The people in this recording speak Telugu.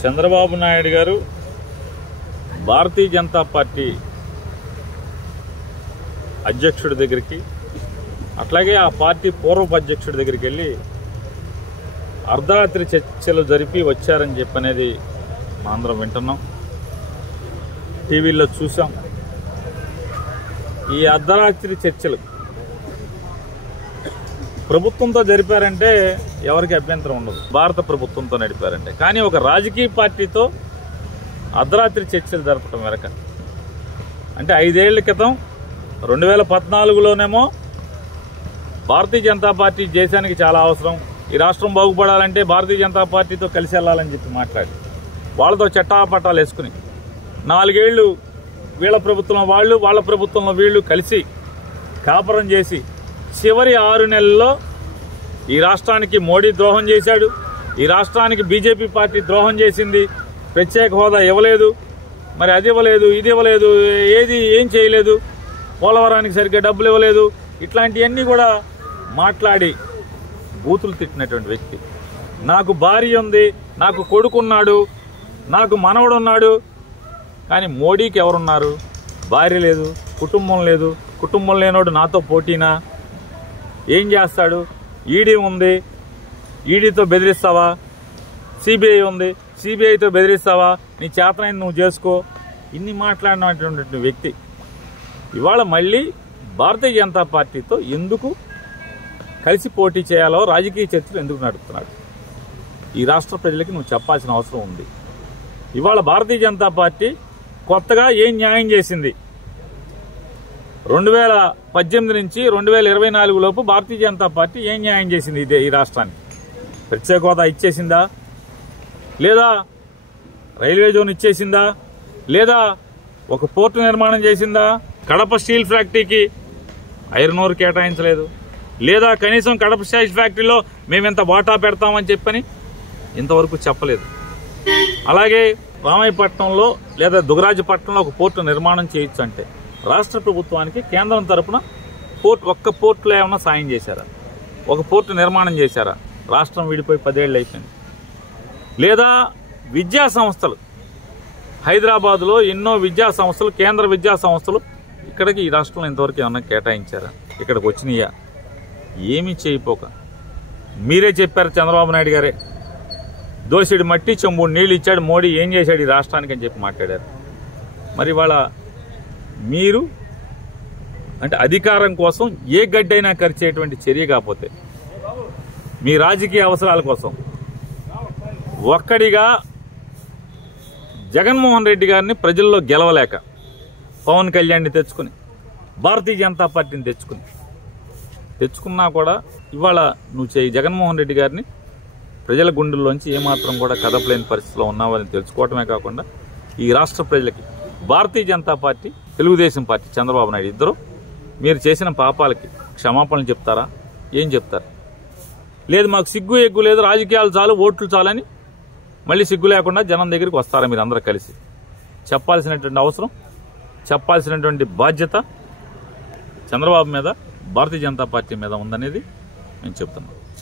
చంద్రబాబు నాయుడు గారు భారతీయ జనతా పార్టీ అధ్యక్షుడి దగ్గరికి, అట్లాగే ఆ పార్టీ పూర్వపు అధ్యక్షుడి దగ్గరికి వెళ్ళి అర్ధరాత్రి చర్చలు జరిపి వచ్చారని చెప్పనేది మా అందరం వింటున్నాం, టీవీల్లో చూసాం. ఈ అర్ధరాత్రి చర్చలు ప్రభుత్వంతో జరిపారంటే ఎవరికి అభ్యంతరం ఉండదు, భారత ప్రభుత్వంతో నడిపారంటే. కానీ ఒక రాజకీయ పార్టీతో అర్ధరాత్రి చర్చలు జరపడం వెనక అంటే 5 ఏళ్ల క్రితం 2014లోనేమో భారతీయ జనతా పార్టీ దేశానికి చాలా అవసరం, ఈ రాష్ట్రం బాగుపడాలంటే భారతీయ జనతా పార్టీతో కలిసి వెళ్ళాలని చెప్పి మాట్లాడి వాళ్ళతో చట్టాపట్టాలు వేసుకుని 4 ఏళ్లు వీళ్ళ ప్రభుత్వంలో వాళ్ళు, వాళ్ళ ప్రభుత్వంలో వీళ్ళు కలిసి కాపురం చేసి చివరి 6 నెలల్లో ఈ రాష్ట్రానికి మోడీ ద్రోహం చేశాడు, ఈ రాష్ట్రానికి బీజేపీ పార్టీ ద్రోహం చేసింది, ప్రత్యేక హోదా ఇవ్వలేదు, మరి అది ఇవ్వలేదు, ఇది ఇవ్వలేదు, ఏం చేయలేదు, పోలవరానికి సరిగ్గా డబ్బులు ఇవ్వలేదు, ఇట్లాంటివన్నీ కూడా మాట్లాడి బూతులు తిట్టినటువంటి వ్యక్తి. నాకు భార్య ఉంది, నాకు కొడుకున్నాడు, నాకు మనవడు ఉన్నాడు, కానీ మోడీకి ఎవరున్నారు? భార్య లేదు, కుటుంబం లేదు. కుటుంబం లేనోడు నాతో పోటీనా? ఏం చేస్తాడు? ఈడీ ఉంది, ఈడీతో బెదిరిస్తావా? సిబిఐ ఉంది, సిబిఐతో బెదిరిస్తావా? నీ చేతనైంది నువ్వు చేసుకో. ఇన్ని మాట్లాడినటువంటి వ్యక్తి ఇవాళ మళ్ళీ భారతీయ జనతా పార్టీతో ఎందుకు కలిసి పోటీ చేయాలో రాజకీయ చర్చలు ఎందుకు నడుపుతున్నాడు? ఈ రాష్ట్ర ప్రజలకి నువ్వు చెప్పాల్సిన అవసరం ఉంది. ఇవాళ భారతీయ జనతా పార్టీ కొత్తగా ఏం న్యాయం చేసింది? 2018 నుంచి 2024 లోపు భారతీయ జనతా పార్టీ ఏం న్యాయం చేసింది ఈ రాష్ట్రానికి? ప్రత్యేక హోదా ఇచ్చేసిందా? లేదా రైల్వే జోన్ ఇచ్చేసిందా? లేదా ఒక పోర్టు నిర్మాణం చేసిందా? కడప స్టీల్ ఫ్యాక్టరీకి ఐరన్ ఓర్ కేటాయించలేదు. లేదా కనీసం కడప స్టీల్ ఫ్యాక్టరీలో మేమెంత వాటా పెడతామని చెప్పని ఇంతవరకు చెప్పలేదు. అలాగే రామాయపట్నంలో లేదా దుగరాజపట్నంలో ఒక పోర్టు నిర్మాణం చేయొచ్చు అంటే రాష్ట్ర ప్రభుత్వానికి కేంద్రం తరపున ఒక్క పోర్టులో ఏమన్నా సాయం చేశారా? ఒక పోర్టు నిర్మాణం చేశారా? రాష్ట్రం విడిపోయి 10 ఏళ్ళు అయిపోయింది. లేదా విద్యా సంస్థలు, హైదరాబాద్లో ఎన్నో విద్యా సంస్థలు, కేంద్ర విద్యా సంస్థలు ఇక్కడికి ఈ రాష్ట్రంలో ఇంతవరకు ఏమన్నా కేటాయించారా? ఇక్కడికి వచ్చినాయా? ఏమీ చేయపోక మీరే చెప్పారు, చంద్రబాబు నాయుడు గారే దోసిడి మట్టి చెంబు నీళ్ళు ఇచ్చాడు మోడీ, ఏం చేశాడు ఈ రాష్ట్రానికి అని చెప్పి మాట్లాడారు. మరి వాళ్ళ మీరు అంటే అధికారం కోసం ఏ గడ్డైనా ఖర్చేటువంటి చర్య కాకపోతే మీ రాజకీయ అవసరాల కోసం ఒక్కడిగా జగన్మోహన్ రెడ్డి గారిని ప్రజల్లో గెలవలేక పవన్ కళ్యాణ్ని తెచ్చుకుని భారతీయ జనతా పార్టీని తెచ్చుకున్నా కూడా ఇవాళ నువ్వు జగన్మోహన్ రెడ్డి గారిని ప్రజల గుండెల్లోంచి ఏమాత్రం కూడా కదపలేని పరిస్థితిలో ఉన్నావని తెలుసుకోవటమే కాకుండా ఈ రాష్ట్ర ప్రజలకి భారతీయ జనతా పార్టీ, తెలుగుదేశం పార్టీ, చంద్రబాబు నాయుడు ఇద్దరు మీరు చేసిన పాపాలకి క్షమాపణలు చెప్తారా? ఏం చెప్తారు? లేదు మాకు సిగ్గు ఎగ్గు లేదు, రాజకీయాలు చాలు, ఓట్లు చాలని మళ్ళీ సిగ్గు లేకుండా జనం దగ్గరికి వస్తారా మీరు అందరూ కలిసి? చెప్పాల్సినటువంటి అవసరం, చెప్పాల్సినటువంటి బాధ్యత చంద్రబాబు మీద, భారతీయ జనతా పార్టీ మీద ఉందనేది నేను చెప్తున్నాను.